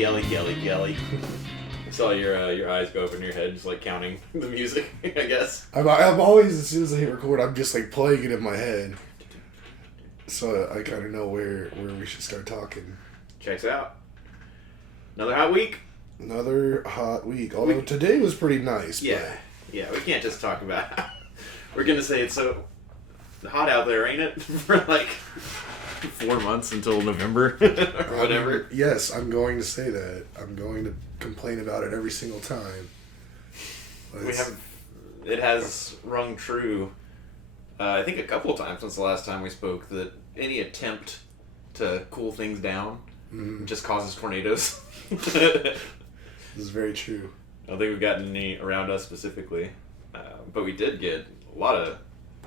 Kelly, Kelly, Kelly. I saw your eyes go up in your head, just like counting the music, I guess. I'm always, as soon as I hit record, I'm just like playing it in my head. So I kind of know where we should start talking. Checks out. Another hot week. Another hot week. Although today was pretty nice. Yeah, yeah. We can't just talk about how we're gonna say it's so hot out there, ain't it? For like 4 months until November or whatever. Yes, I'm going to say that. I'm going to complain about it every single time. It has rung true. I think a couple of times since the last time we spoke that any attempt to cool things down just causes tornadoes. This is very true. I don't think we've gotten any around us specifically, but we did get a lot of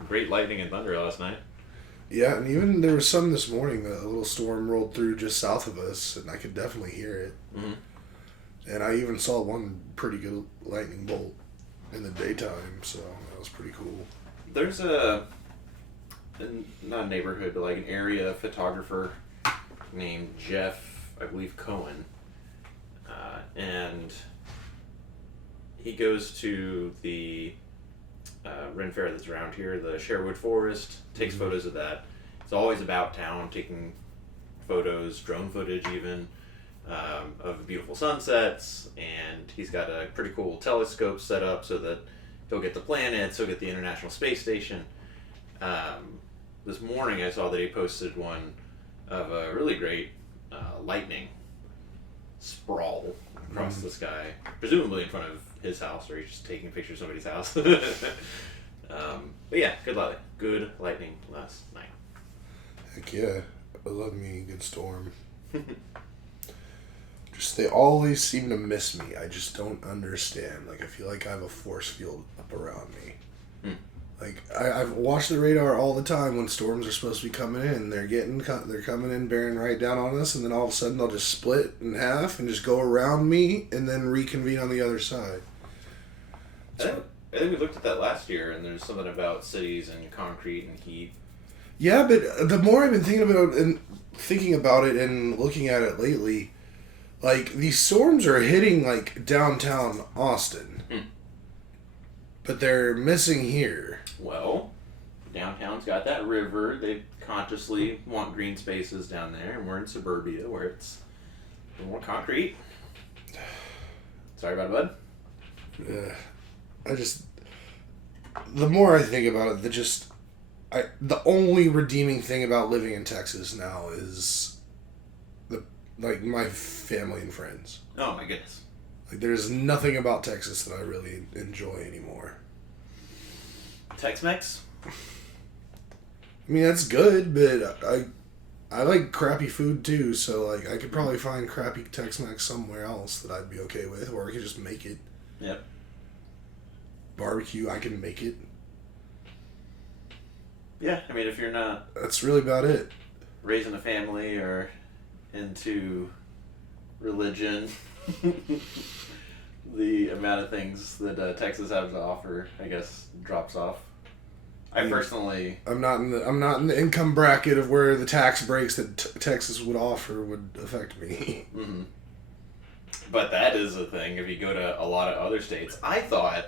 great lightning and thunder last night. Yeah, and even there was some this morning. A little storm rolled through just south of us, and I could definitely hear it. Mm-hmm. And I even saw one pretty good lightning bolt in the daytime, so that was pretty cool. There's not a neighborhood, but like an area photographer named Jeff, I believe Cohen, and he goes to the Ren Fair that's around here, the Sherwood Forest, takes photos of that. It's always about town, taking photos, drone footage even, of beautiful sunsets, and he's got a pretty cool telescope set up so that he'll get the planets, he'll get the International Space Station. This morning I saw that he posted one of a really great lightning sprawl across the sky, presumably in front of his house, or he's just taking pictures of somebody's house. But yeah, good lightning last night. Heck yeah, I love me a good storm. They always seem to miss me. I just don't understand. Like, I feel like I have a force field up around me. Like, I've watched the radar all the time when storms are supposed to be coming in. They're coming in, bearing right down on us, and then all of a sudden they'll just split in half and just go around me and then reconvene on the other side. I think we looked at that last year, and there's something about cities and concrete and heat. Yeah, but the more I've been thinking about it and looking at it lately, like, these storms are hitting, like, downtown Austin. But they're missing here. Well, downtown's got that river. They consciously want green spaces down there, and we're in suburbia where it's more concrete. Sorry about it, bud. Yeah. The more I think about it, the only redeeming thing about living in Texas now is my family and friends. Oh my goodness. Like, there's nothing about Texas that I really enjoy anymore. Tex-Mex? I mean, that's good, but I like crappy food too, so like I could probably find crappy Tex-Mex somewhere else that I'd be okay with, or I could just make it. Yep. Barbecue, I can make it. Yeah, I mean, if you're not... That's really about it. Raising a family or into religion... The amount of things that Texas has to offer, I guess, drops off. I'm not in the income bracket of where the tax breaks that Texas would offer would affect me. Mm-hmm. But that is a thing. If you go to a lot of other states, I thought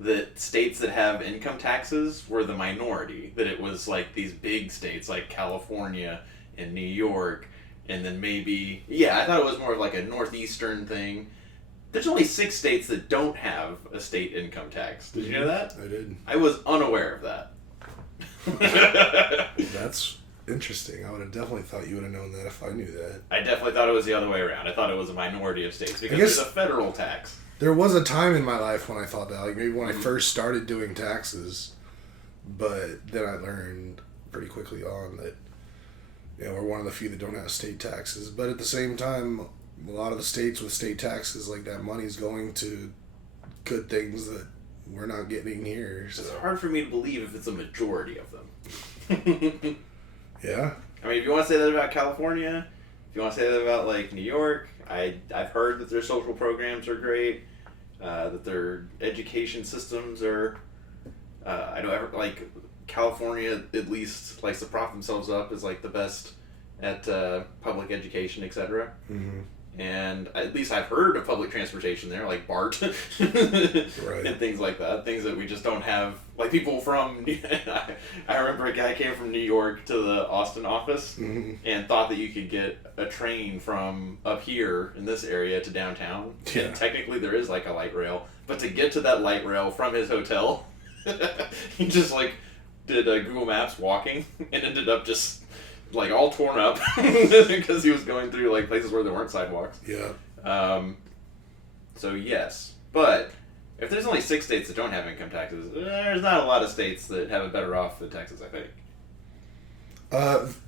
that states that have income taxes were the minority. That it was like these big states like California and New York, and then maybe I thought it was more of like a northeastern thing. There's only 6 states that don't have a state income tax. Did you know that? I did. I was unaware of that. That's interesting. I would have definitely thought you would have known that if I knew that. I definitely thought it was the other way around. I thought it was a minority of states because there's a federal tax. There was a time in my life when I thought that, like maybe when I first started doing taxes, but then I learned pretty quickly on that, we're one of the few that don't have state taxes. But at the same time, a lot of the states with state taxes, like, that money's going to good things that we're not getting here. So. It's hard for me to believe if it's a majority of them. Yeah. I mean, if you want to say that about California, if you want to say that about, like, New York, I've heard that their social programs are great, that their education systems are, California at least likes to prop themselves up as, like, the best at public education, etc. Mm-hmm. And at least I've heard of public transportation there, like BART Right. and things like that. Things that we just don't have. Like people from, I remember a guy came from New York to the Austin office and thought that you could get a train from up here in this area to downtown. Yeah. And technically there is like a light rail, but to get to that light rail from his hotel, he just like did Google Maps walking and ended up just like all torn up because he was going through like places where there weren't sidewalks. Yeah. So yes, but if there's only 6 states that don't have income taxes, there's not a lot of states that have it better off than Texas, I think.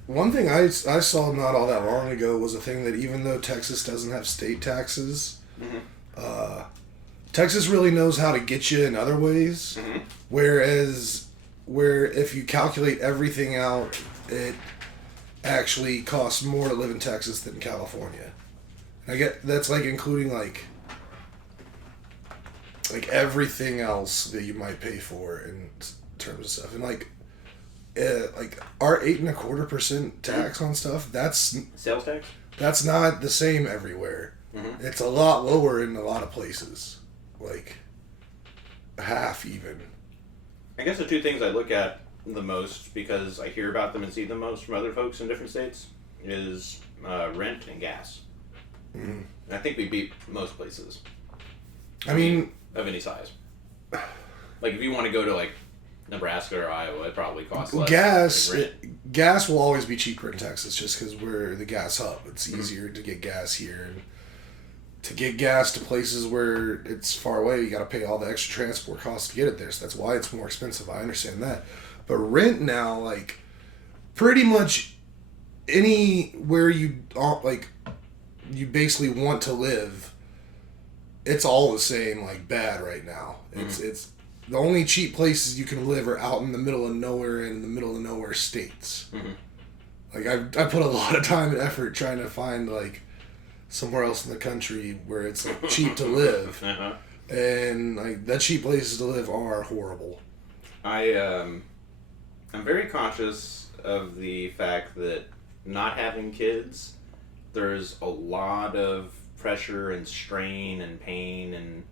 One thing I saw not all that long ago was a thing that even though Texas doesn't have state taxes, Texas really knows how to get you in other ways. Whereas, if you calculate everything out, it actually costs more to live in Texas than California. And I get that's like including like everything else that you might pay for in terms of stuff, and like our 8.25% tax on stuff, that's sales tax. That's not the same everywhere. It's a lot lower in a lot of places, like half even. I guess the two things I look at the most, because I hear about them and see them most from other folks in different states, is rent and gas. I think we beat most places. I mean, of any size. Like if you want to go to like Nebraska or Iowa, it probably costs less. Gas will always be cheaper in Texas just because we're the gas hub. It's easier to get gas here, and to get gas to places where it's far away, you got to pay all the extra transport costs to get it there. So that's why it's more expensive. I understand that. But rent now, like, pretty much anywhere you basically want to live, it's all the same, like, bad right now. It's the only cheap places you can live are out in the middle of nowhere and in the middle of nowhere states. Like, I put a lot of time and effort trying to find, like, somewhere else in the country where it's like, cheap to live. And, like, the cheap places to live are horrible. I'm very conscious of the fact that not having kids, there's a lot of pressure and strain and pain and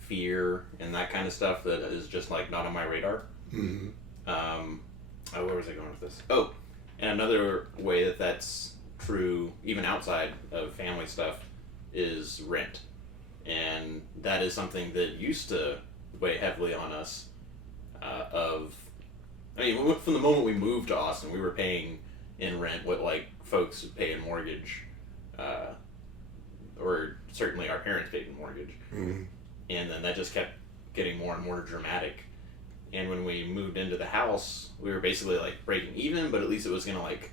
fear and that kind of stuff that is just like not on my radar. Where was I going with this? Oh, and another way that's true even outside of family stuff is rent. And that is something that used to weigh heavily on us from the moment we moved to Austin, we were paying in rent what like folks pay in mortgage, or certainly our parents paid in mortgage. And then that just kept getting more and more dramatic. And when we moved into the house, we were basically like breaking even, but at least it was gonna like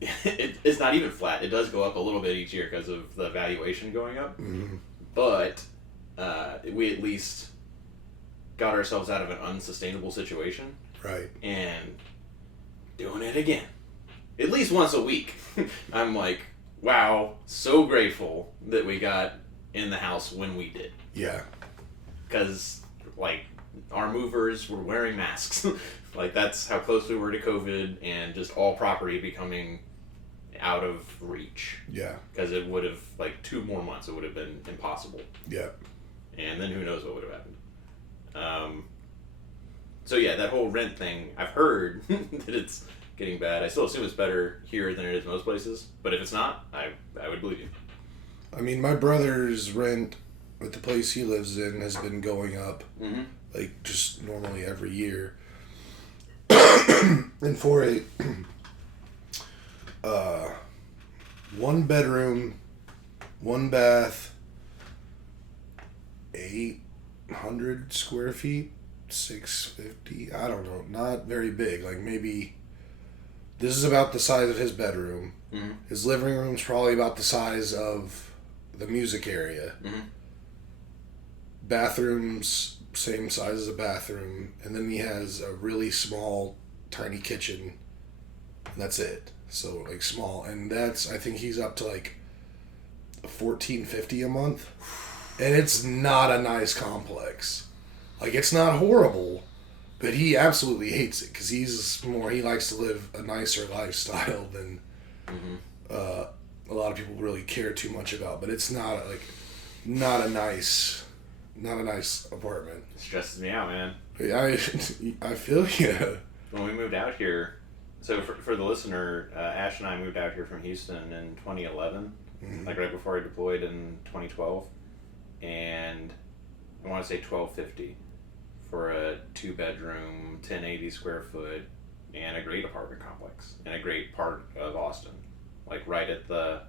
it's not even flat. It does go up a little bit each year because of the valuation going up. But we at least got ourselves out of an unsustainable situation. Right. And doing it again. At least once a week. I'm like, wow, so grateful that we got in the house when we did. Yeah. Because, like, our movers were wearing masks. Like, that's how close we were to COVID and just all property becoming out of reach. Yeah. Because it would have, like, 2 more months, it would have been impossible. Yeah. And then who knows what would have happened. So yeah, that whole rent thing, I've heard that it's getting bad. I still assume it's better here than it is most places, but if it's not, I would believe you. I mean, my brother's rent at the place he lives in has been going up, like just normally every year. And for a 1 bedroom, 1 bath, 800 square feet, 650, I don't know, not very big. Like maybe this is about the size of his bedroom. His living room's probably about the size of the music area. Bathroom's same size as a bathroom, and then he has a really small, tiny kitchen, and that's it. So like small, and that's, I think he's up to like $1,450 a month, and it's not a nice complex. Like, it's not horrible, but he absolutely hates it because he likes to live a nicer lifestyle than a lot of people really care too much about, but it's not not a nice apartment. It stresses me out, man. I feel you. When we moved out here, so for the listener, Ash and I moved out here from Houston in 2011, like right before I deployed in 2012, and I want to say 1250 for a 2-bedroom, 1080 square foot, and a great apartment complex in a great part of Austin, like right at the,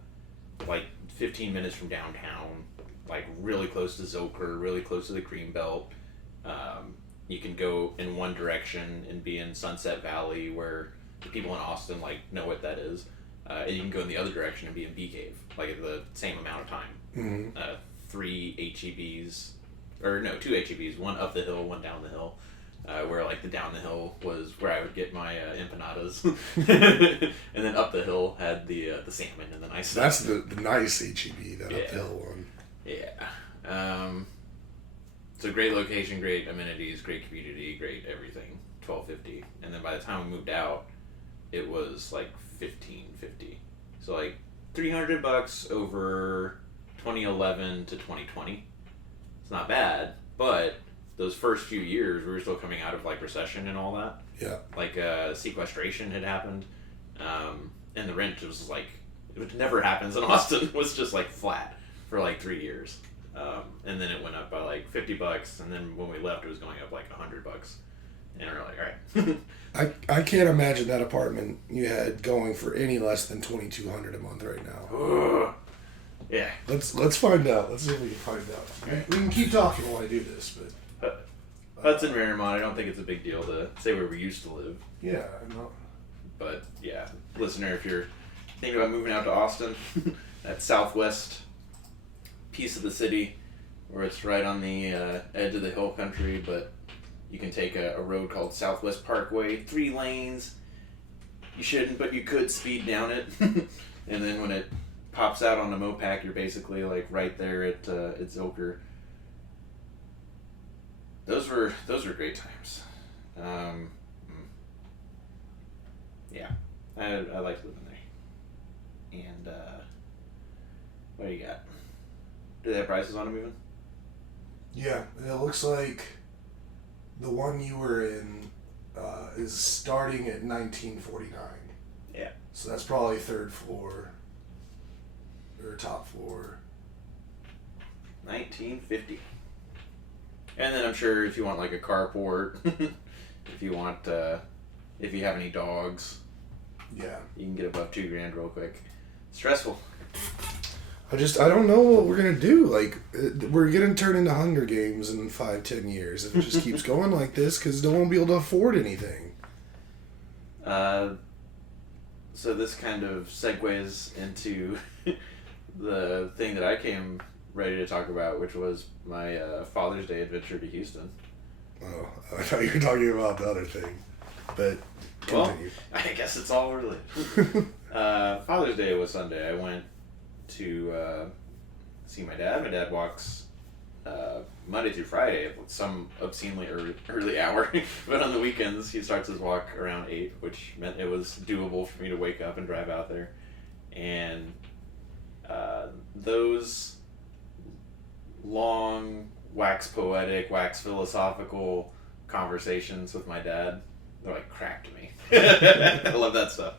like 15 minutes from downtown, like really close to Zilker, really close to the Greenbelt. You can go in one direction and be in Sunset Valley, where the people in Austin like know what that is, and you can go in the other direction and be in Bee Cave, like at the same amount of time. 3 HEBs, or no, 2 HEBs, one up the hill, one down the hill. Where like the down the hill was where I would get my empanadas, and then up the hill had the salmon and the nice stuff. That's the nice HEB, that uphill one. Yeah. So great location, great amenities, great community, great everything. 1250, and then by the time we moved out, it was like 1550. So like $300 over 2011 to 2020. It's not bad, but those first few years we were still coming out of like recession and all that. Yeah. Like sequestration had happened, and the rent was like, it never happens in Austin. It was just like flat for like 3 years. And then it went up by like $50, and then when we left, it was going up like $100. And we were like, all right. I can't imagine that apartment you had going for any less than $2,200 a month right now. Yeah. Let's find out. Let's see if we can find out. Okay. We can keep talking while I do this, but Hudson Marymount, I don't think it's a big deal to say where we used to live. yeah, I know. But yeah, listener, if you're thinking about moving out to Austin, that southwest piece of the city, where it's right on the edge of the hill country, but you can take a road called Southwest Parkway, 3 lanes. You shouldn't, but you could speed down it, and then when it pops out on the Mopac, you're basically like right there at Zilker. Those were great times. Yeah, I liked living there. And what do you got? Do they have prices on them even? Yeah, it looks like the one you were in is starting at $1,949. Yeah. So that's probably 3rd floor or top floor. $1,950. And then I'm sure if you want like a carport, if you want, if you have any dogs, yeah, you can get above $2,000 real quick. Stressful. I don't know what we're gonna do. Like, we're gonna turn into Hunger Games in 5-10 years if it just keeps going like this, because no one will be able to afford anything. So this kind of segues into the thing that I came ready to talk about, which was my Father's Day adventure to Houston. Oh, I thought you were talking about the other thing, but continue. Well, I guess it's all related. Father's Day was Sunday. I went to see my dad. My dad walks Monday through Friday at some obscenely early hour, but on the weekends he starts his walk around 8, which meant it was doable for me to wake up and drive out there. And those long, wax poetic, wax philosophical conversations with my dad, they're like crack to me. I love that stuff.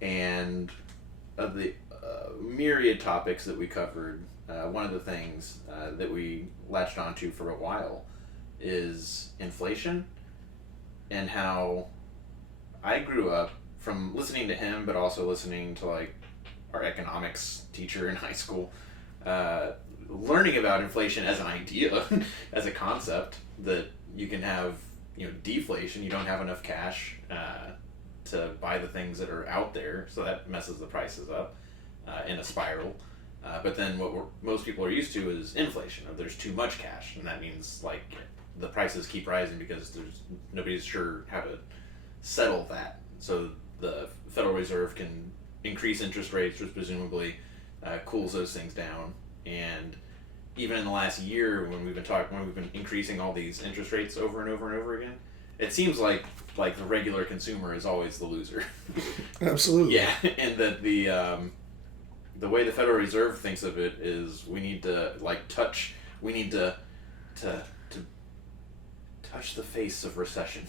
And of the myriad topics that we covered, one of the things that we latched onto for a while is inflation, and how I grew up from listening to him, but also listening to like our economics teacher in high school, learning about inflation as an idea, as a concept, that you can have, deflation. You don't have enough cash to buy the things that are out there, so that messes the prices up in a spiral. But then what most people are used to is inflation. There's too much cash, and that means like the prices keep rising because nobody's sure how to settle that. So the Federal Reserve can increase interest rates, which presumably cools those things down. And even in the last year, when we've been increasing all these interest rates over and over and over again, it seems like the regular consumer is always the loser. Absolutely. Yeah, and that the way the Federal Reserve thinks of it is we need to touch the face of recession.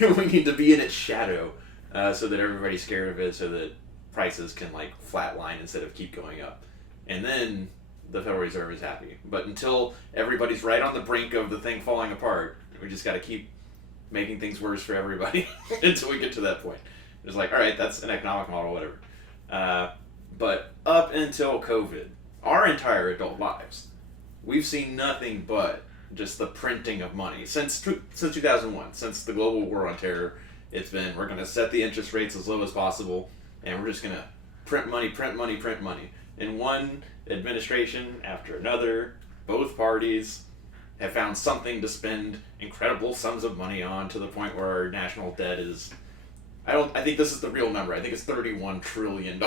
We need to be in its shadow, so that everybody's scared of it, so that prices can flatline instead of keep going up, and then the Federal Reserve is happy. But until everybody's right on the brink of the thing falling apart, we just got to keep making things worse for everybody until we get to that point. It's all right, that's an economic model, whatever. But up until COVID, our entire adult lives, we've seen nothing but just the printing of money. Since 2001, since the global war on terror, it's been, we're going to set the interest rates as low as possible, and we're just going to print money, print money, print money. In one administration after another, both parties have found something to spend incredible sums of money on, to the point where our national debt is, I think this is the real number. I think it's $31 trillion,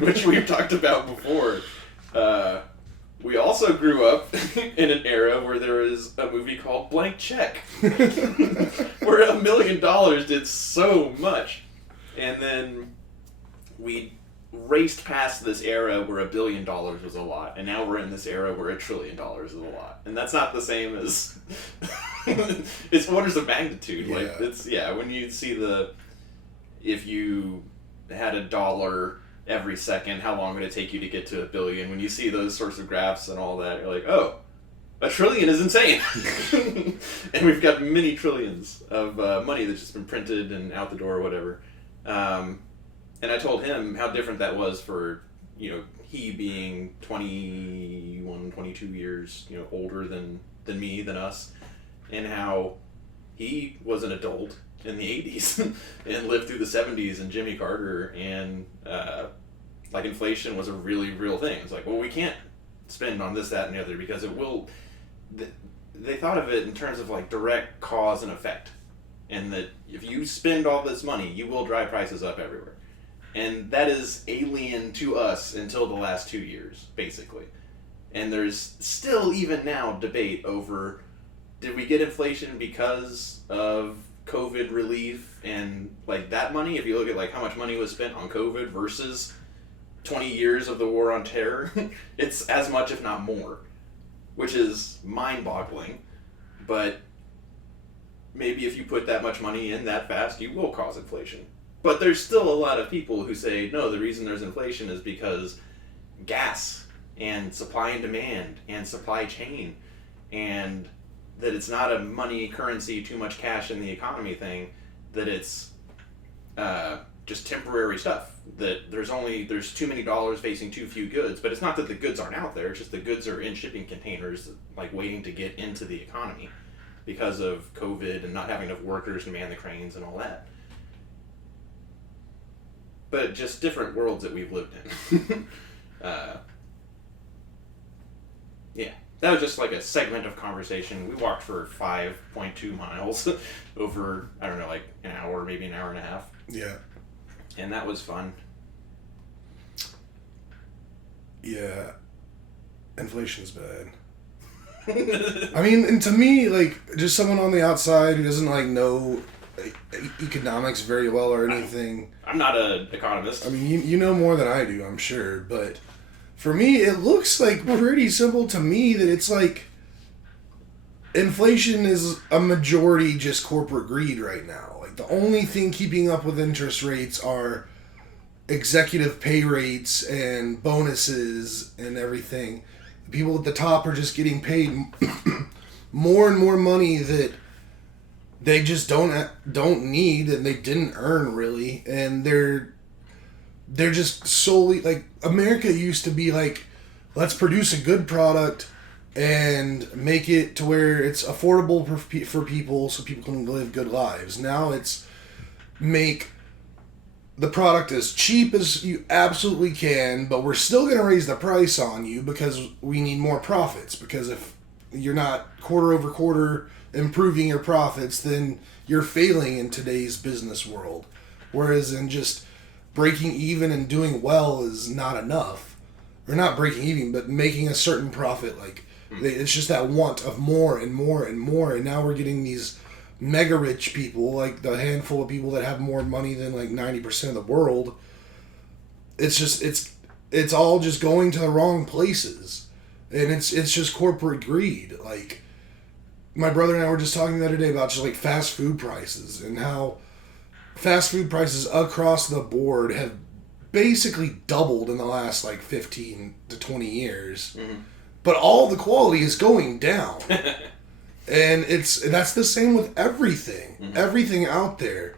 which we've talked about before. We also grew up in an era where there was a movie called Blank Check, where $1 million did so much. And then we raced past this era where $1 billion was a lot, and now we're in this era where $1 trillion is a lot. And that's not the same as... it's orders of magnitude. Yeah. When you see if you had $1 every second, how long would it take you to get to $1 billion? When you see those sorts of graphs and all that, you're like, oh, $1 trillion is insane. And we've got many trillions of money that's just been printed and out the door or whatever. And I told him how different that was for, he being 21, 22 years, older than me, than us, and how he was an adult in the 80s and lived through the 70s and Jimmy Carter, and inflation was a really real thing. It's well, we can't spend on this, that, and the other, because it will... They thought of it in terms of direct cause and effect, and that if you spend all this money, you will drive prices up everywhere. And that is alien to us until the last 2 years, basically. And there's still, even now, debate over, did we get inflation because of COVID relief and that money? If you look at how much money was spent on COVID versus 20 years of the war on terror, it's as much, if not more, which is mind-boggling. But maybe if you put that much money in that fast, you will cause inflation. But there's still a lot of people who say, no, the reason there's inflation is because gas and supply and demand and supply chain, and that it's not a money, currency, too much cash in the economy thing, that it's just temporary stuff. That there's too many dollars facing too few goods. But it's not that the goods aren't out there, it's just the goods are in shipping containers, waiting to get into the economy because of COVID and not having enough workers to man the cranes and all that. But just different worlds that we've lived in. Yeah, that was just a segment of conversation. We walked for 5.2 miles over, I don't know, an hour, maybe an hour and a half. Yeah. And that was fun. Yeah. Inflation's bad. I mean, and to me, just someone on the outside who doesn't, know economics very well or anything. I'm not an economist. I mean, you know more than I do, I'm sure, but for me, it looks pretty simple to me that it's inflation is a majority just corporate greed right now. The only thing keeping up with interest rates are executive pay rates and bonuses and everything. The people at the top are just getting paid more and more money that they just don't need and they didn't earn really, and they're just solely America used to be let's produce a good product and make it to where it's affordable for people so people can live good lives. Now it's make the product as cheap as you absolutely can, but we're still going to raise the price on you because we need more profits, because if you're not quarter over quarter improving your profits, then you're failing in today's business world. Whereas in just breaking even and doing well is not enough. Or not breaking even, but making a certain profit, It's just that want of more and more and more, and now we're getting these mega rich people, like the handful of people that have more money than like 90% of the world. It's all just going to the wrong places, and it's just corporate greed. Like, my brother and I were just talking the other day about just like fast food prices and how fast food prices across the board have basically doubled in the last like 15 to 20 years. But all the quality is going down. And that's the same with everything. Everything out there.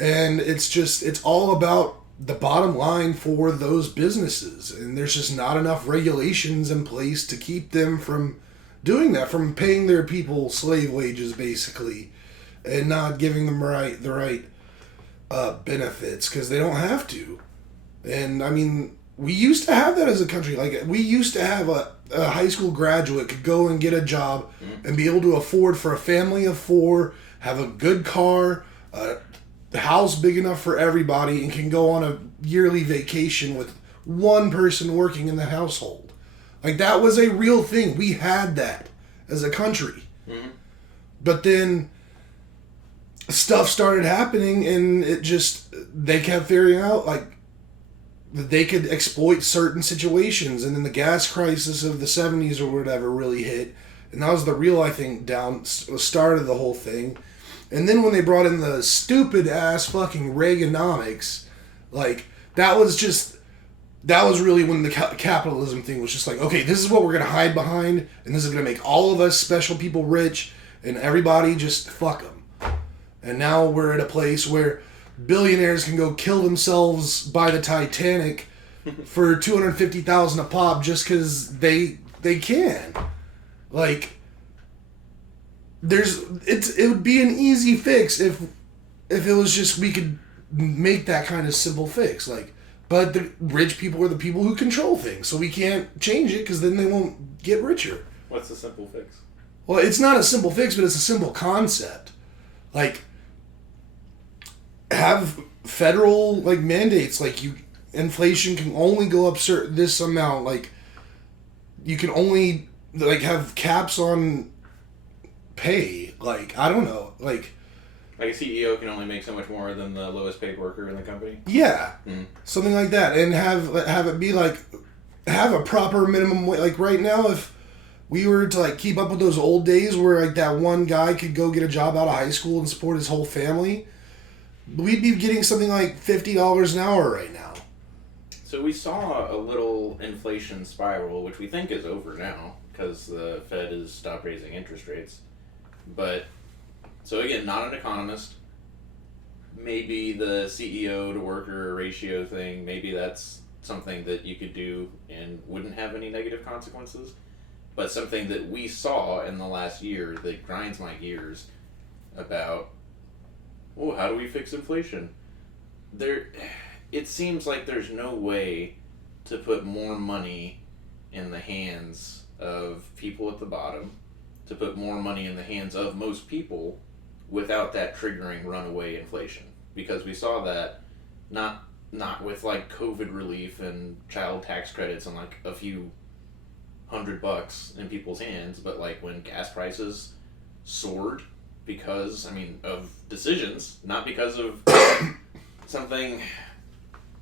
And it's all about the bottom line for those businesses. And there's just not enough regulations in place to keep them from doing that, from paying their people slave wages, basically, and not giving them the right benefits, because they don't have to. And, I mean, we used to have that as a country. Like, we used to have a high school graduate could go and get a job and be able to afford for a family of 4, have a good car, the house big enough for everybody, and can go on a yearly vacation with one person working in the household. Like, that was a real thing. We had that as a country. But then stuff started happening, and they kept figuring out, like, that they could exploit certain situations. And then the gas crisis of the 70s or whatever really hit. And that was the real, I think, start of the whole thing. And then when they brought in the stupid ass fucking Reaganomics, like, that was really when the capitalism thing was just like, okay, this is what we're going to hide behind, and this is going to make all of us special people rich, and everybody just fuck them. And now we're at a place where billionaires can go kill themselves by the Titanic for $250,000 a pop just because they can. Like, it would be an easy fix if it was just we could make that kind of simple fix. Like, but the rich people are the people who control things, so we can't change it because then they won't get richer. What's the simple fix? Well, it's not a simple fix, but it's a simple concept. Like, have federal like mandates, like inflation can only go up this amount. Like, you can only like have caps on pay. Like, I don't know, like a CEO can only make so much more than the lowest paid worker in the company. Yeah, something like that, and have it be like have a proper minimum wage. Like, right now, if we were to like keep up with those old days where like that one guy could go get a job out of high school and support his whole family, we'd be getting something like $50 an hour right now. So we saw a little inflation spiral, which we think is over now because the Fed has stopped raising interest rates. But, so again, not an economist. Maybe the CEO to worker ratio thing, maybe that's something that you could do and wouldn't have any negative consequences. But something that we saw in the last year that grinds my gears about, oh, how do we fix inflation? It seems like there's no way to put more money in the hands of people at the bottom, to put more money in the hands of most people without that triggering runaway inflation. Because we saw that not with like COVID relief and child tax credits and like a few $100 in people's hands, but like when gas prices soared because, I mean, of decisions, not because of something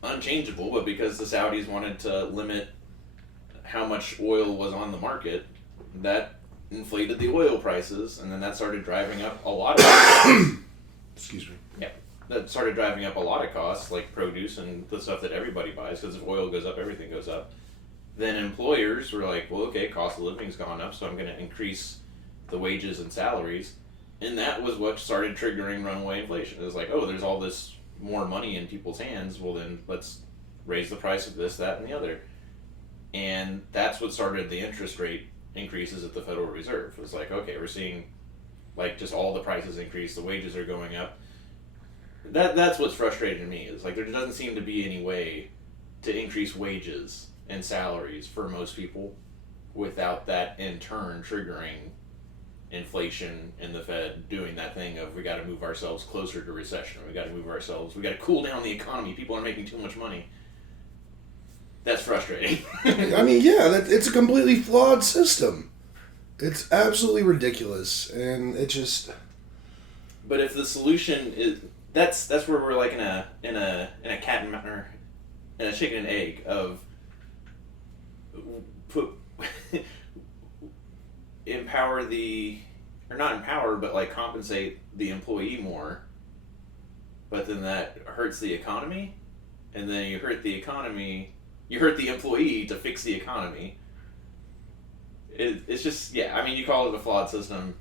unchangeable, but because the Saudis wanted to limit how much oil was on the market, that inflated the oil prices, and then that started driving up a lot of excuse me. Yeah. That started driving up a lot of costs, like produce and the stuff that everybody buys, because if oil goes up, everything goes up. Then employers were like, well, okay, cost of living's gone up, so I'm going to increase the wages and salaries. And that was what started triggering runaway inflation. It was like, oh, there's all this more money in people's hands, well then let's raise the price of this, that, and the other. And that's what started the interest rate increases at the Federal Reserve. It was like, okay, we're seeing like just all the prices increase, the wages are going up. That's what's frustrating me, is like there doesn't seem to be any way to increase wages and salaries for most people without that in turn triggering inflation and the Fed doing that thing of we got to move ourselves closer to recession, we got to cool down the economy, people are making too much money. That's frustrating. I mean, yeah, it's a completely flawed system. It's absolutely ridiculous, and it just. But if the solution is that's where we're like in a cat and or in a chicken and egg of put empower the or not empower but like compensate the employee more, but then that hurts the economy, and then you hurt the employee to fix the economy. It's just, yeah, I mean, you call it a flawed system.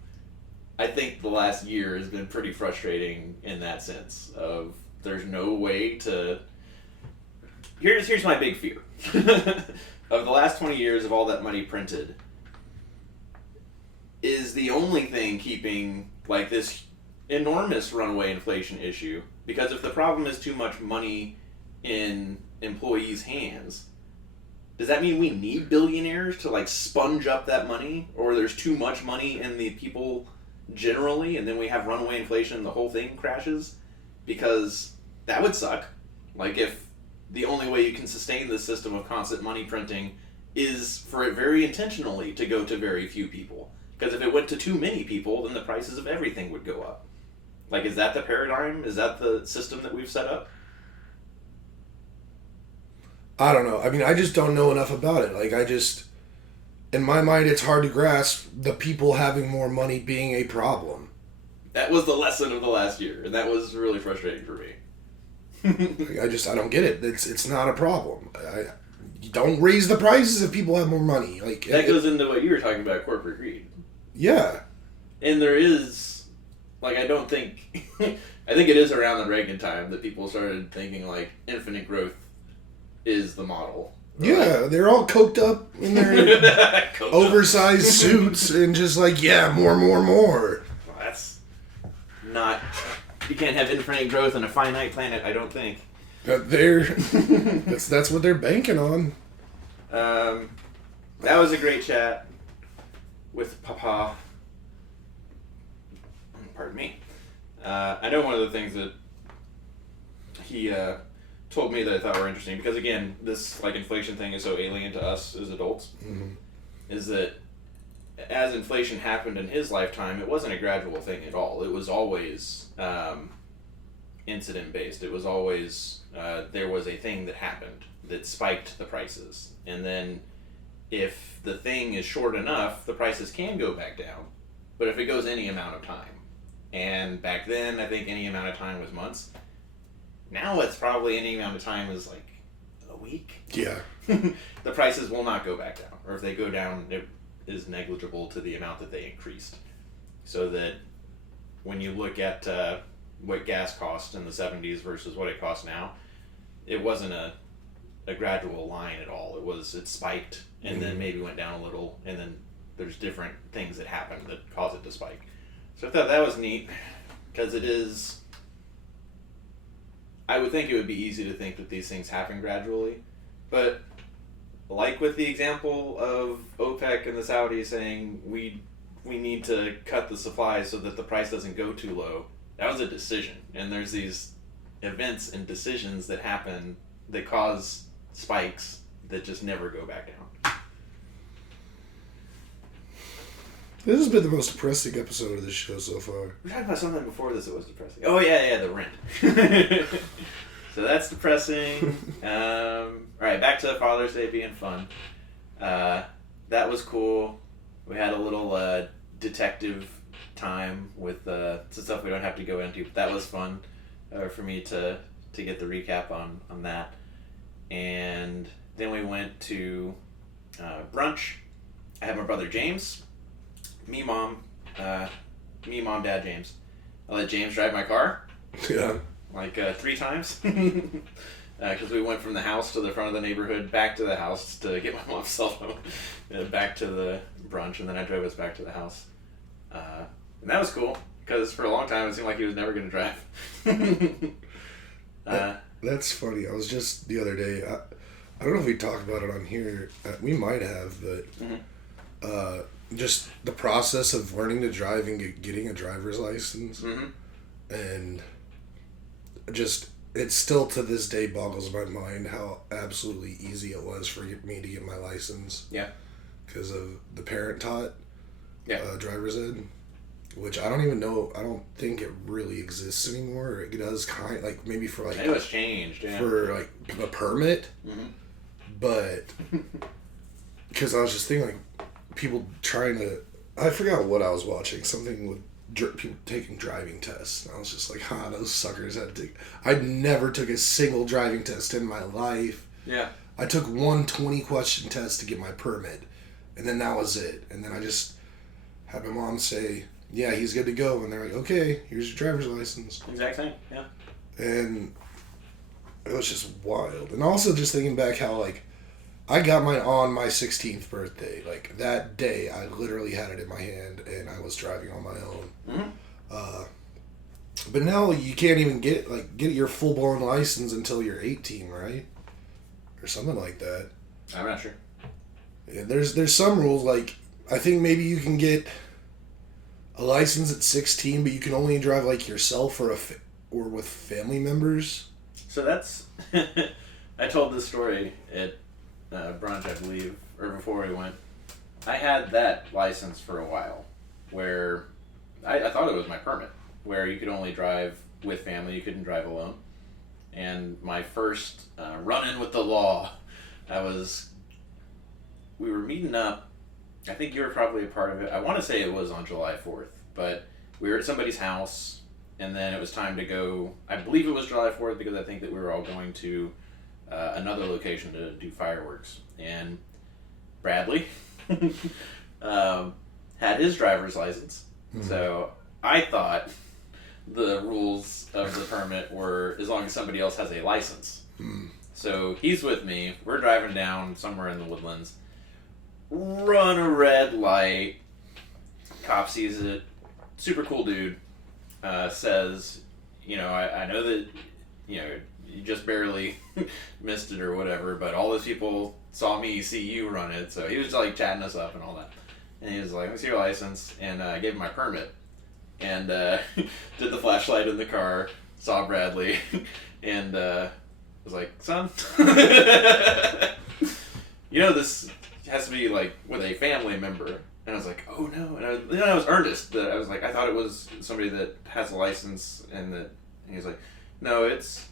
I think the last year has been pretty frustrating in that sense of there's no way to... Here's my big fear. Of the last 20 years of all that money printed, is the only thing keeping like this enormous runaway inflation issue. Because if the problem is too much money in employees' hands, does that mean we need billionaires to like sponge up that money, or there's too much money in the people generally, and then we have runaway inflation and the whole thing crashes? Because that would suck. Like if the only way you can sustain this system of constant money printing is for it very intentionally to go to very few people. Because if it went to too many people, then the prices of everything would go up. Like, is that the paradigm? Is that the system that we've set up? I don't know. I mean, I just don't know enough about it. Like, in my mind, it's hard to grasp the people having more money being a problem. That was the lesson of the last year, and that was really frustrating for me. I don't get it. It's not a problem. You don't raise the prices if people have more money. Like that goes into what you were talking about, corporate greed. Yeah. And there is, like, I think it is around the Reagan time that people started thinking, like, infinite growth is the model. Yeah, they're all coked up in their oversized suits and just like, yeah, more. Well, that's not... You can't have infinite growth on a finite planet, I don't think. That's what they're banking on. That was a great chat with Papa. Pardon me. I know one of the things that he told me that I thought were interesting, because again, this like inflation thing is so alien to us as adults, is that as inflation happened in his lifetime, it wasn't a gradual thing at all. It was always incident based. It was always there was a thing that happened that spiked the prices, and then if the thing is short enough, the prices can go back down. But if it goes any amount of time, and back then I think any amount of time was months. Now it's probably any amount of time is like a week. Yeah. The prices will not go back down, or if they go down, it is negligible to the amount that they increased. So that when you look at what gas cost in the 70s versus what it costs now, it wasn't a gradual line at all. It spiked and then maybe went down a little, and then there's different things that happen that cause it to spike. So I thought that was neat, because it is... I would think it would be easy to think that these things happen gradually, but like with the example of OPEC and the Saudis saying we need to cut the supply so that the price doesn't go too low, that was a decision. And there's these events and decisions that happen that cause spikes that just never go back down. This has been the most depressing episode of this show so far. We talked about something before this that was depressing. Oh, yeah, the rent. So that's depressing. Alright, back to Father's Day being fun. That was cool. We had a little detective time with some stuff we don't have to go into, but that was fun for me to get the recap on that. And then we went to brunch. I had my brother James. Me, mom, dad, James. I let James drive my car. Yeah. Like 3 times. Because we went from the house to the front of the neighborhood, back to the house to get my mom's cell phone, back to the brunch, and then I drove us back to the house. And that was cool, because for a long time it seemed like he was never going to drive. That's funny. I was just the other day, I don't know if we talked about it on here. We might have, but just the process of learning to drive and getting a driver's license. And just, it still to this day boggles my mind how absolutely easy it was for me to get my license. Yeah. Because of the parent taught. driver's ed, which I don't even know. I don't think it really exists anymore. It does like maybe for like. I know it's changed. Yeah. For like a permit, but because I was just thinking like people trying to. I forgot what I was watching. Something with people taking driving tests. And I was just like, those suckers had to. I never took a single driving test in my life. Yeah. I took one 20-question test to get my permit, and then that was it. And then I just had my mom say, "Yeah, he's good to go." And they're like, "Okay, here's your driver's license." Exact same. Yeah. And it was just wild. And also just thinking back how like I got mine on my 16th birthday. Like that day, I literally had it in my hand, and I was driving on my own. But now you can't even get your full blown license until you're 18, right? Or something like that. I'm not sure. Yeah, there's some rules like I think maybe you can get a license at 16, but you can only drive like yourself or with family members. So that's I told this story at brunch, I believe, or before we went. I had that license for a while, where I thought it was my permit, where you could only drive with family, you couldn't drive alone. And my first run-in with the law, we were meeting up. I think you were probably a part of it. I want to say it was on July 4th, but we were at somebody's house, and then it was time to go. I believe it was July 4th because I think that we were all going to another location to do fireworks. And Bradley had his driver's license. So I thought the rules of the permit were as long as somebody else has a license. So he's with me. We're driving down somewhere in the woodlands. Run a red light. Cop sees it. Super cool dude. Says, I know that, you just barely missed it or whatever, but all those people saw me see you run it. So he was like chatting us up and all that. And he was like, "Let's see your license." And I gave him my permit. And did the flashlight in the car, saw Bradley, and was like, "Son, this has to be like with a family member." And I was like, "Oh no!" And I was earnest. That I was like, I thought it was somebody that has a license, and he was like, "No, it's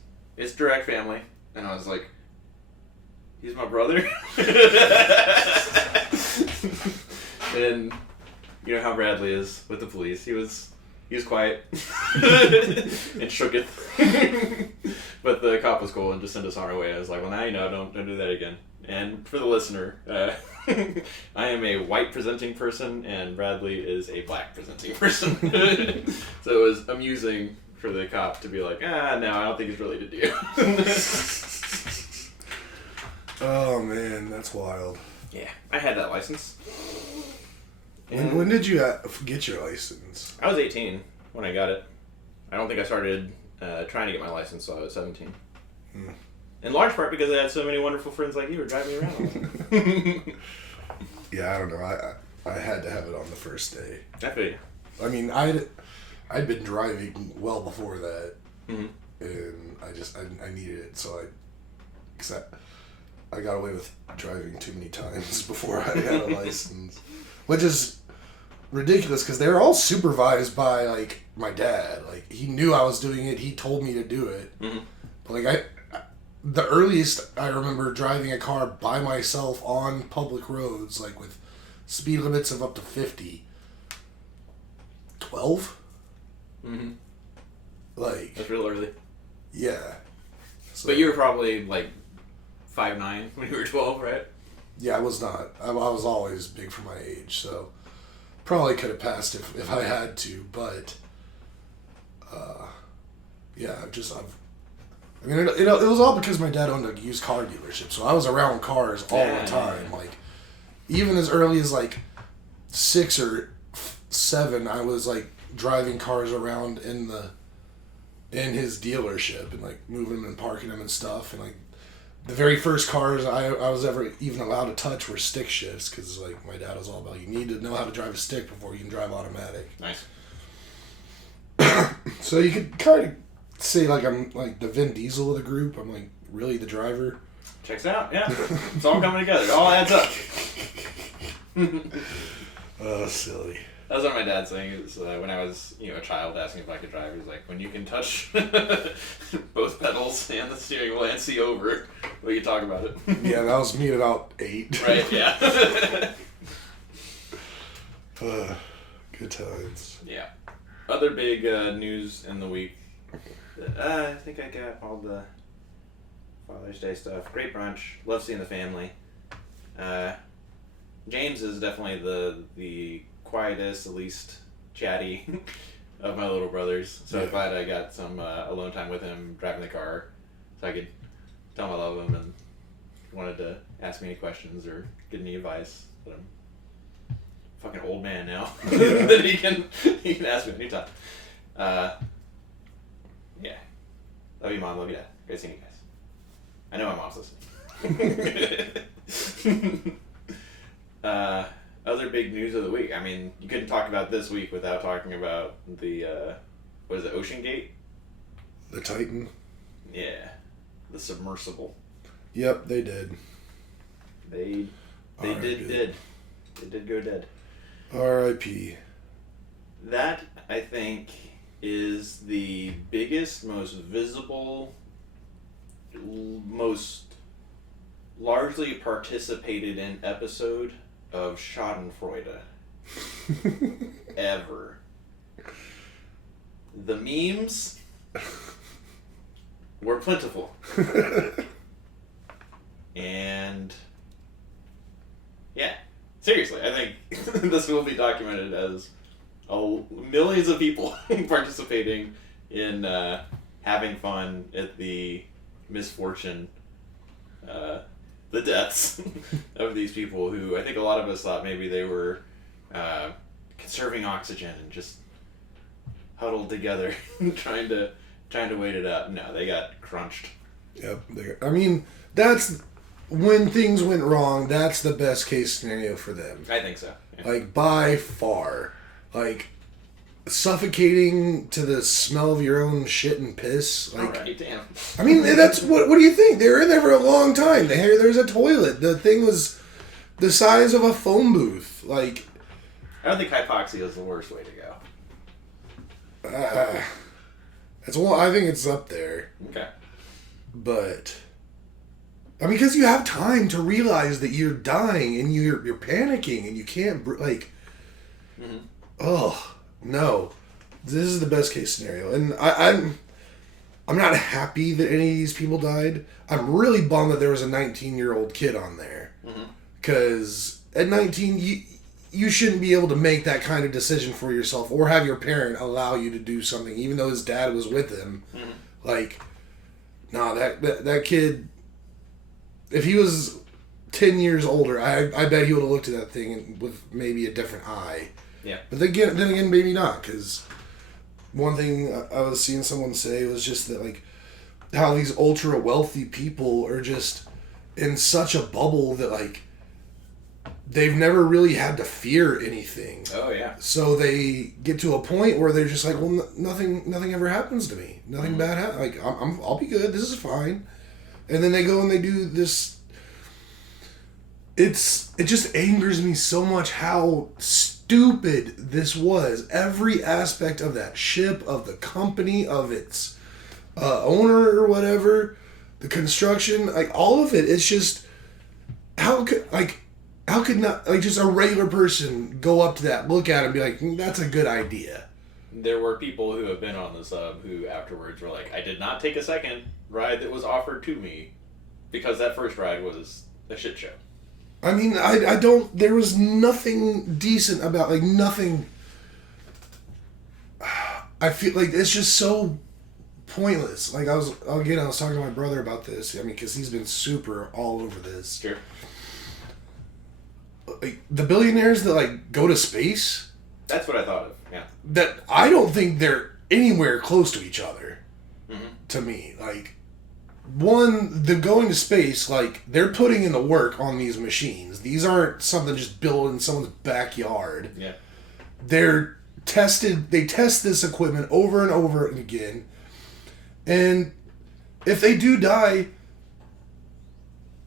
direct family." And I was like, "He's my brother." And you know how Bradley is with the police. He was quiet and shooketh. But the cop was cool and just sent us on our way. I was like, "Well, now you know, don't do that again." And for the listener, I am a white presenting person and Bradley is a black presenting person. So it was amusing for the cop to be like, no, I don't think he's related to you. Oh man, that's wild. Yeah, I had that license. When did you get your license? I was 18 when I got it. I don't think I started trying to get my license until I was 17. In large part because I had so many wonderful friends like you were driving me around. Yeah, I don't know. I had to have it on the first day. I feel you. I mean, I'd been driving well before that, and I needed it, so I got away with driving too many times before I had a license, which is ridiculous because they're all supervised by like my dad. Like he knew I was doing it. He told me to do it. But like the earliest I remember driving a car by myself on public roads, like with speed limits of up to 50. 12? Like that's real early. Yeah. So, but you were probably like 5'9" when you were 12, right? Yeah, I was not. I was always big for my age, so probably could have passed if I had to, but yeah, I mean, it was all because my dad owned a used car dealership, so I was around cars all the time. Like, even as early as like 6 or 7, I was like driving cars around in his dealership and like moving them and parking them and stuff. And like the very first cars I was ever even allowed to touch were stick shifts because like my dad was all about you need to know how to drive a stick before you can drive automatic. Nice. So you could kind of say like I'm like the Vin Diesel of the group. I'm like really the driver. Checks out, yeah. It's all coming together. It all adds up. Silly. That was what my dad's saying. Is when I was, a child, asking if I could drive. He was like, when you can touch both pedals and the steering wheel and see over, we can talk about it. Yeah, that was me at about 8. Right. Yeah. Good times. Yeah. Other big news in the week. I think I got all the Father's Day stuff. Great brunch. Love seeing the family. James is definitely the quietest, the least chatty of my little brothers. So I'm glad I got some alone time with him driving the car, so I could tell him I love him and wanted to ask me any questions or get any advice. But I'm a fucking old man now that he can ask me anytime. Yeah. Love you, Mom. Love you, Dad. Great seeing you guys. I know my mom's listening. Other big news of the week. I mean, you couldn't talk about this week without talking about the, what is it, Ocean Gate? The Titan? Yeah. The submersible. Yep, they did. They did go dead. R.I.P. That, I think, is the biggest, most visible, most largely participated in episode of Schadenfreude ever. The memes were plentiful. And yeah, seriously, I think this will be documented as millions of people participating in having fun at the misfortune, the deaths of these people who I think a lot of us thought maybe they were conserving oxygen and just huddled together trying to wait it out. No, they got crunched. Yep. I mean, that's when things went wrong. That's the best case scenario for them. I think so. Yeah. Like by far, like suffocating to the smell of your own shit and piss. Like, all right, damn. I mean, that's what do you think? They were in there for a long time. There's a toilet. The thing was the size of a phone booth. Like, I don't think hypoxia is the worst way to go. I think it's up there. Okay. But I mean, because you have time to realize that you're dying and you're panicking and you can't like. Mm-hmm. Oh no, this is the best case scenario, and I'm not happy that any of these people died. I'm really bummed that there was a 19-year-old kid on there, because at 19 you shouldn't be able to make that kind of decision for yourself or have your parent allow you to do something, even though his dad was with him. Mm-hmm. Like, nah, that kid, if he was 10 years older, I bet he would have looked at that thing with maybe a different eye. Yeah. But then again, maybe not, because one thing I was seeing someone say was just that, like, how these ultra wealthy people are just in such a bubble that, like, they've never really had to fear anything. Oh, yeah. So they get to a point where they're just like, well, nothing ever happens to me. Nothing bad happens. Like, I'll be good. This is fine. And then they go and they do this. It just angers me so much how stupid this was. Every aspect of that ship, of the company, of its owner or whatever, the construction, like all of it. It's just how could not, like, just a regular person go up to that, look at it, and be like, that's a good idea. There were people who have been on the sub who afterwards were like, I did not take a second ride that was offered to me because that first ride was a shit show. I mean, there was nothing decent about, like, nothing. I feel like it's just so pointless. Like, I was talking to my brother about this. I mean, because he's been super all over this. Sure. Like, the billionaires that, like, go to space. That's what I thought of, yeah. That, I don't think they're anywhere close to each other. Mm-hmm. To me. Like, one, the going to space, like, they're putting in the work on these machines. These aren't something just built in someone's backyard. Yeah. They test this equipment over and over again. And if they do die,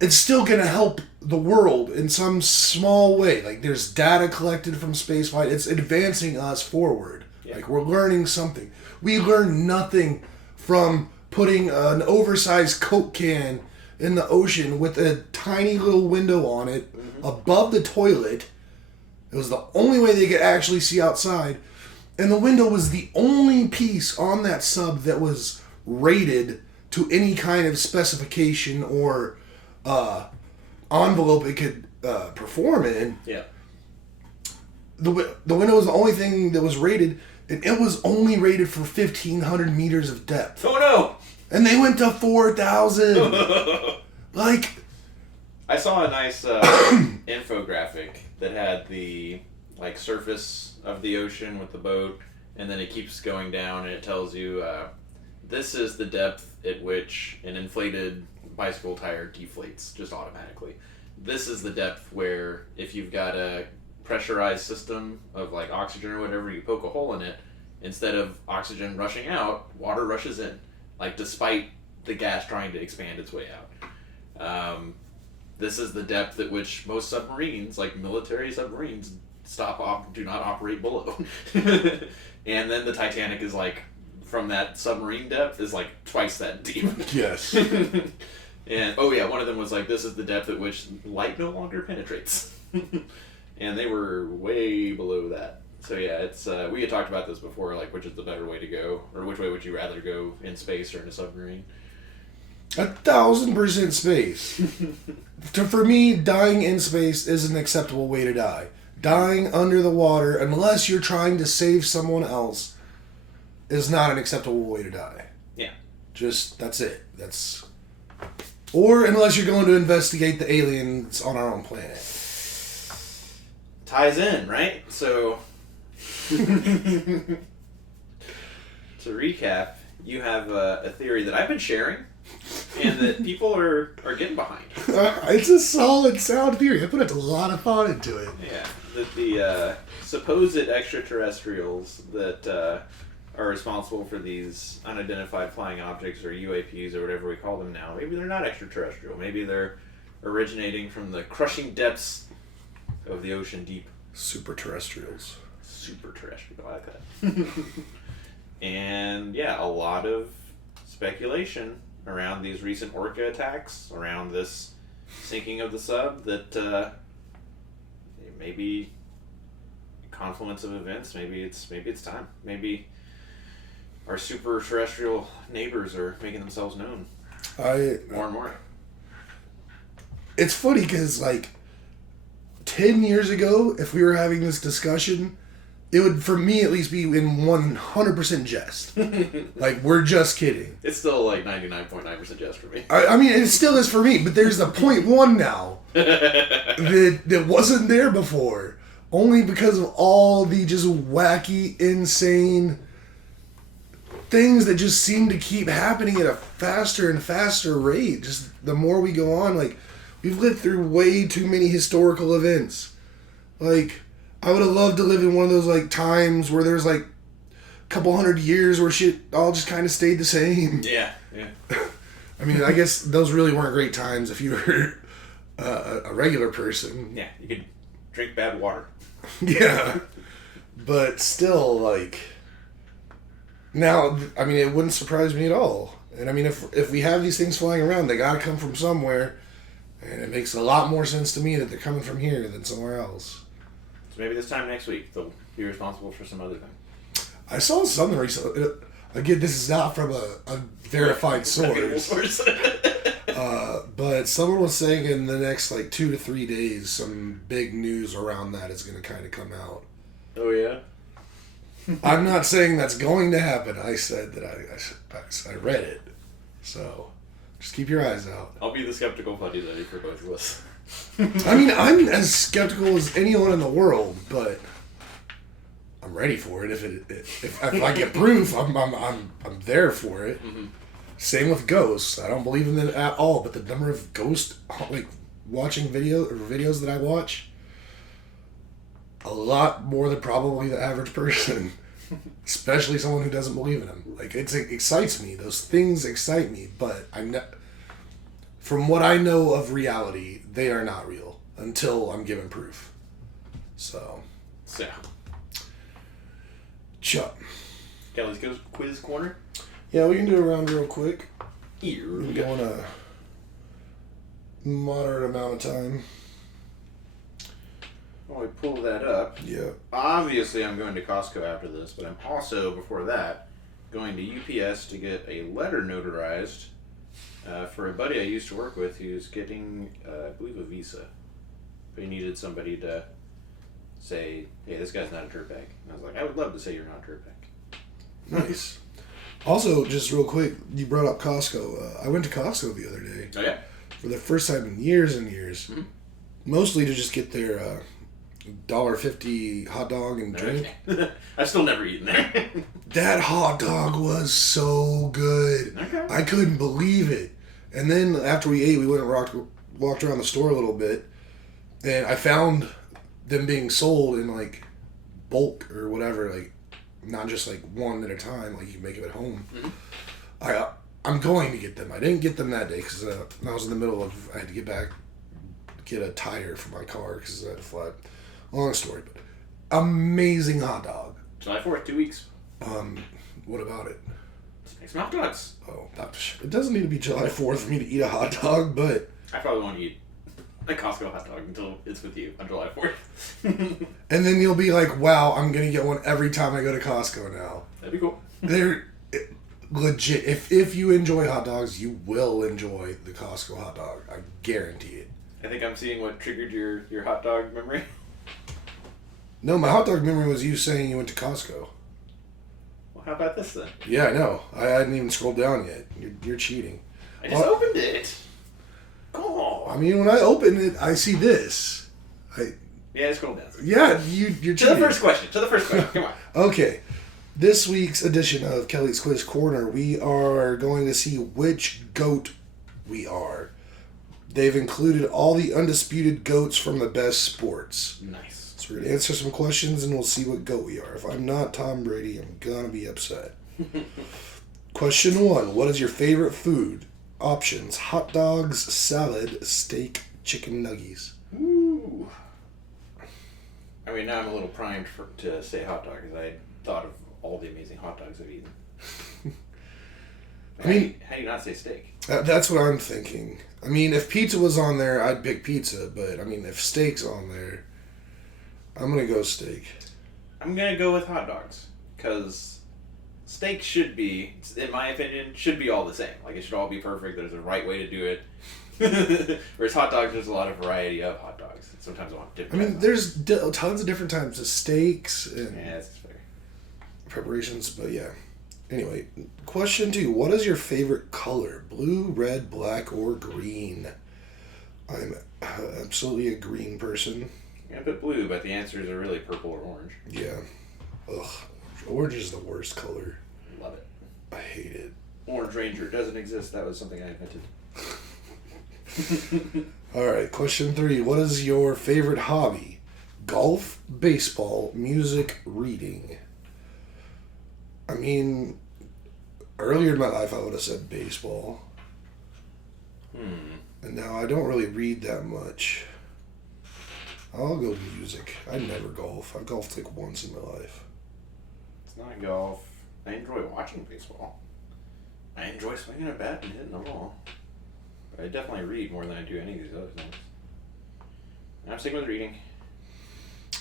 it's still going to help the world in some small way. Like, there's data collected from spaceflight. It's advancing us forward. Yeah. Like, we're learning something. We learn nothing from putting an oversized Coke can in the ocean with a tiny little window on it above the toilet. It was the only way they could actually see outside. And the window was the only piece on that sub that was rated to any kind of specification or envelope it could perform in. Yeah. The window was the only thing that was rated, and it was only rated for 1,500 meters of depth. Oh no! And they went to 4,000. Like, I saw a nice infographic that had the like surface of the ocean with the boat, and then it keeps going down, and it tells you this is the depth at which an inflated bicycle tire deflates just automatically. This is the depth where if you've got a pressurized system of like oxygen or whatever, you poke a hole in it, instead of oxygen rushing out, water rushes in, like despite the gas trying to expand its way out. This is the depth at which most submarines, like military submarines, do not operate below. And then the Titanic is like, from that submarine depth, is like twice that deep. yes. And oh yeah, one of them was like, this is the depth at which light no longer penetrates. And they were way below that. So yeah, it's we had talked about this before, like which is the better way to go, or which way would you rather go, in space or in a submarine? 1,000% space. For me, dying in space is an acceptable way to die. Dying under the water, unless you're trying to save someone else, is not an acceptable way to die. Yeah. Just, that's it. Or unless you're going to investigate the aliens on our own planet. Ties in, right? So, to recap, you have a theory that I've been sharing, and that people are getting behind. It's a solid, sound theory. I put a lot of thought into it. Yeah, that the supposed extraterrestrials that are responsible for these unidentified flying objects, or UAPs, or whatever we call them now, maybe they're not extraterrestrial. Maybe they're originating from the crushing depths of the ocean deep. Super terrestrials. Super terrestrial, I like that. And yeah, a lot of speculation around these recent orca attacks, around this sinking of the sub, that maybe confluence of events, maybe it's time. Maybe our super terrestrial neighbors are making themselves known more and more. It's funny because, like, 10 years ago, if we were having this discussion, it would, for me at least, be in 100% jest. Like, we're just kidding. It's still like 99.9% jest for me. I mean, it still is for me, but there's a 0.1 now that wasn't there before. Only because of all the just wacky, insane things that just seem to keep happening at a faster and faster rate. Just the more we go on, like, we've lived through way too many historical events. Like, I would have loved to live in one of those, like, times where there's, like, a couple hundred years where shit all just kind of stayed the same. Yeah. I mean, I guess those really weren't great times if you were a regular person. Yeah, you could drink bad water. Yeah. But still, like, now, I mean, it wouldn't surprise me at all. And I mean, if we have these things flying around, they gotta come from somewhere. And it makes a lot more sense to me that they're coming from here than somewhere else. So maybe this time next week they'll be responsible for some other thing. I saw something recently. Again, this is not from a verified source. But someone was saying in the next, like, 2 to 3 days, some big news around that is going to kind of come out. Oh, yeah? I'm not saying that's going to happen. I said that I read it. So, just keep your eyes out. I'll be the skeptical buddy daddy for both of us. I mean, I'm as skeptical as anyone in the world, but I'm ready for it. If I get proof, I'm there for it. Mm-hmm. Same with ghosts. I don't believe in them at all, but the number of ghost, like, watching videos that I watch, a lot more than probably the average person, especially someone who doesn't believe in them. Like, it excites me. Those things excite me, but from what I know of reality, they are not real until I'm given proof. So. Chuck. Kelly's quiz corner. Yeah, we can do a round real quick. Here we go in a moderate amount of time. While we pull that up. Yeah. Obviously, I'm going to Costco after this, but I'm also, before that, going to UPS to get a letter notarized for a buddy I used to work with who's getting, I believe, a visa. But he needed somebody to say, hey, this guy's not a dirtbag. And I was like, I would love to say you're not a dirtbag. Nice. Also, just real quick, you brought up Costco. I went to Costco the other day. Oh, yeah? For the first time in years and years. Mm-hmm. Mostly to just get their $1.50 hot dog and drink. I've still never eaten there. That hot dog was so good. Okay. I couldn't believe it. And then after we ate, we went and walked around the store a little bit. And I found them being sold in like bulk or whatever, like not just like one at a time, like you can make it at home. Mm-hmm. I'm going to get them. I didn't get them that day because I was in the middle of, I had to get a tire for my car because I had a flat. Long story, but amazing hot dog. July 4th, 2 weeks. What about it? Let's make some hot dogs. Oh, it doesn't need to be July 4th for me to eat a hot dog, but... I probably won't eat a Costco hot dog until it's with you on July 4th. And then you'll be like, wow, I'm going to get one every time I go to Costco now. That'd be cool. They're legit. If you enjoy hot dogs, you will enjoy the Costco hot dog. I guarantee it. I think I'm seeing what triggered your hot dog memory. No, my hot dog memory was you saying you went to Costco. Well, how about this then? Yeah, I know. I hadn't even scrolled down yet. You're cheating. I just opened it. Come on. I mean, when I open it, I see this. Yeah, scroll down. Yeah, you're cheating. To the first question. Come on. Okay. This week's edition of Kelly's Quiz Corner, we are going to see which goat we are. They've included all the undisputed goats from the best sports. Nice. So we're going to answer some questions and we'll see what goat we are. If I'm not Tom Brady, I'm going to be upset. Question 1. What is your favorite food? Options: hot dogs, salad, steak, chicken nuggies. Ooh. I mean, now I'm a little primed to say hot dog because I thought of all the amazing hot dogs I've eaten. I mean, how do you not say steak? That's what I'm thinking. I mean, if pizza was on there, I'd pick pizza. But, I mean, if steak's on there, I'm going to go steak. I'm going to go with hot dogs. Because steak should be, in my opinion, should be all the same. Like, it should all be perfect. There's a right way to do it. Whereas hot dogs, there's a lot of variety of hot dogs. Sometimes I want different. I mean, there's tons of different types of steaks and that's fair. preparations. But, yeah. Anyway, question 2. What is your favorite color? Blue, red, black, or green? I'm absolutely a green person. Yeah, I put blue, but the answers are really purple or orange. Yeah. Ugh. Orange is the worst color. Love it. I hate it. Orange Ranger doesn't exist. That was something I invented. Alright, question 3. What is your favorite hobby? Golf, baseball, music, reading. I mean, earlier in my life I would have said baseball. And now I don't really read that much. I'll go music. I never golf. I've golfed like once in my life. It's not golf. I enjoy watching baseball. I enjoy swinging a bat and hitting the ball. But I definitely read more than I do any of these other things. I'm sticking with reading.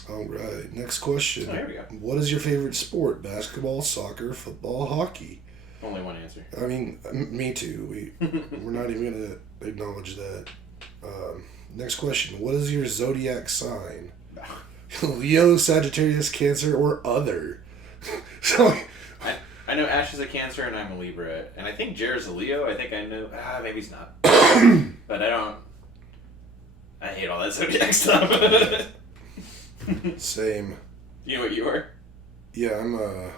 Alright, next question. Oh, here we go. What is your favorite sport? Basketball, soccer, football, hockey? Only one answer. I mean, me too. We're not even going to acknowledge that. Next question. What is your zodiac sign? Leo, Sagittarius, Cancer, or other? So I know Ash is a Cancer and I'm a Libra. And I think Jared's a Leo. I think I know. Maybe he's not. But I don't. I hate all that zodiac stuff. Same. You know what you are? Yeah, I'm a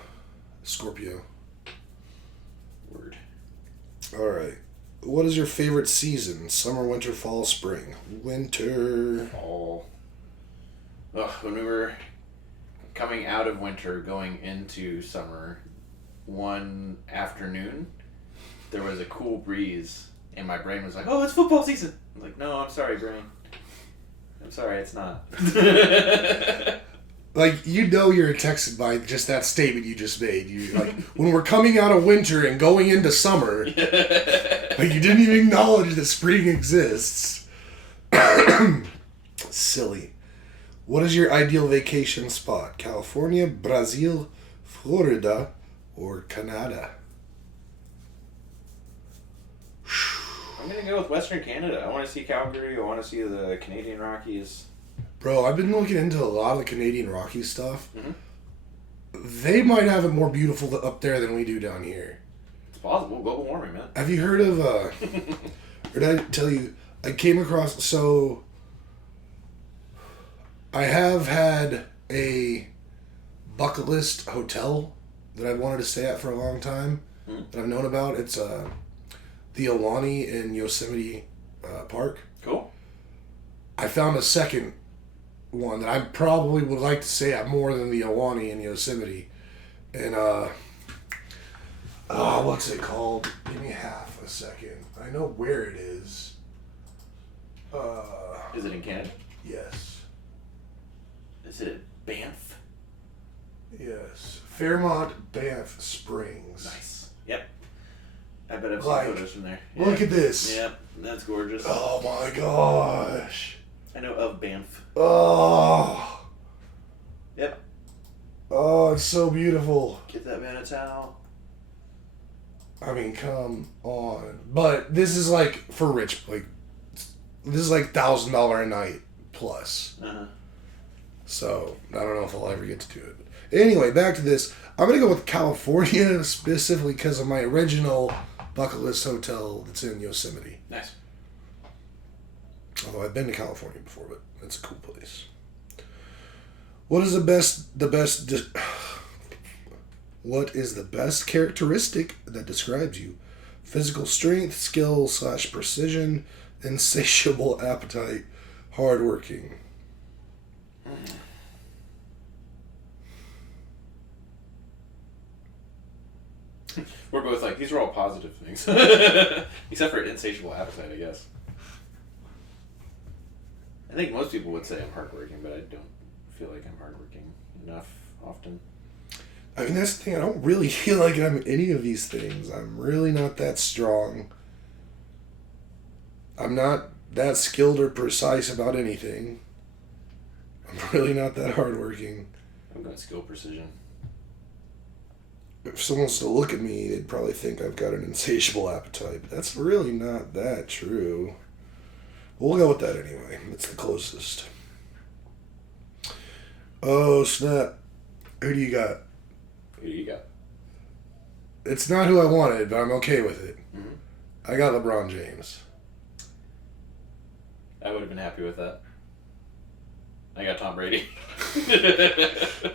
Scorpio. Word. Alright. What is your favorite season? Summer, winter, fall, spring? Winter. Fall. When we were coming out of winter, going into summer, one afternoon, there was a cool breeze And my brain was like, oh, it's football season. I'm like, no, I'm sorry, brain. I'm sorry, it's not. Like, you know you're texted by just that statement you just made. You like, when we're coming out of winter and going into summer, like, you didn't even acknowledge that spring exists. Silly. What is your ideal vacation spot? California, Brazil, Florida, or Canada? I'm going to go with Western Canada. I want to see Calgary. I want to see the Canadian Rockies. Bro, I've been looking into a lot of the Canadian Rockies stuff. Mm-hmm. They might have it more beautiful up there than we do down here. It's possible. Global warming, man. Have you heard of, or did I tell you, I came across, so I have had a bucket list hotel that I've wanted to stay at for a long time, that I've known about. It's the Alani in Yosemite Park. Cool. I found a second one that I probably would like to stay at more than the Alani in Yosemite. And, what's it called? Give me half a second. I know where it is. Is it in Canada? Yes. Is it Banff? Yes. Fairmont Banff Springs. Nice. Yep. I bet I've seen Like, photos from there. Look at this. Yep, that's gorgeous. Oh my gosh. I know of Banff. Oh. Yep. Oh, it's so beautiful. Get that man a towel. I mean, come on. But this is like for rich, like, this is like $1,000 a night plus. Uh-huh. So, I don't know if I'll ever get to do it. But anyway, back to this. I'm going to go with California specifically because of my original bucket list hotel that's in Yosemite. Nice. Although I've been to California before, but it's a cool place. What is what is the best characteristic that describes you? Physical strength, skill / precision, insatiable appetite, hardworking. We're both like, these are all positive things. Except for insatiable appetite, I guess. I think most people would say I'm hardworking, but I don't feel like I'm hardworking enough often. I mean, that's the thing. I don't really feel like I'm any of these things. I'm really not that strong. I'm not that skilled or precise about anything. I'm really not that hardworking. I'm going skill precision. If someone was to look at me, they'd probably think I've got an insatiable appetite. But that's really not that true. We'll go with that anyway. It's the closest. Oh, snap. Who do you got? Who do you got? It's not who I wanted, but I'm okay with it. Mm-hmm. I got LeBron James. I would have been happy with that. I got Tom Brady.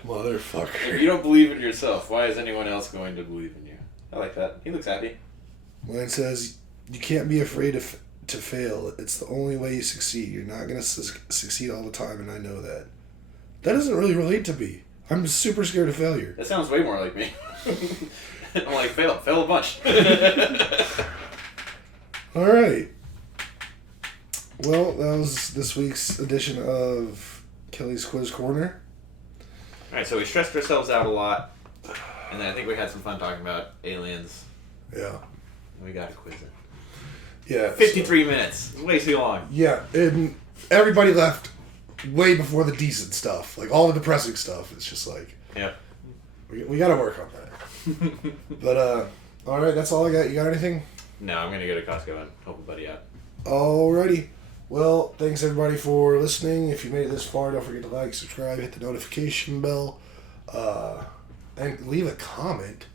Motherfucker. If you don't believe in yourself, why is anyone else going to believe in you? I like that. He looks happy. Mine says, you can't be afraid to fail. It's the only way you succeed. You're not going to succeed all the time, and I know that. That doesn't really relate to me. I'm super scared of failure. That sounds way more like me. I'm like, fail a bunch. All right. Well, that was this week's edition of Kelly's Quiz Corner. Alright, so we stressed ourselves out a lot, and then I think we had some fun talking about aliens. Yeah. We got to quiz it. Yeah. 53 minutes. It's way too long. Yeah, and everybody left way before the decent stuff. Like, all the depressing stuff. It's just like... Yeah. We got to work on that. But, all right, that's all I got. You got anything? No, I'm going to go to Costco and help a buddy out. Alrighty. Well, thanks everybody for listening. If you made it this far, don't forget to like, subscribe, hit the notification bell, and leave a comment.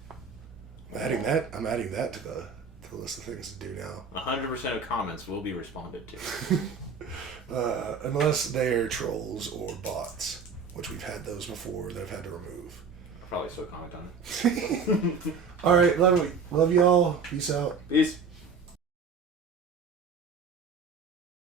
I'm adding that to the list of things to do now. 100% of comments will be responded to. Unless they're trolls or bots, which we've had those before that I've had to remove. I'll probably still comment on it. Alright, love you all. Peace out. Peace.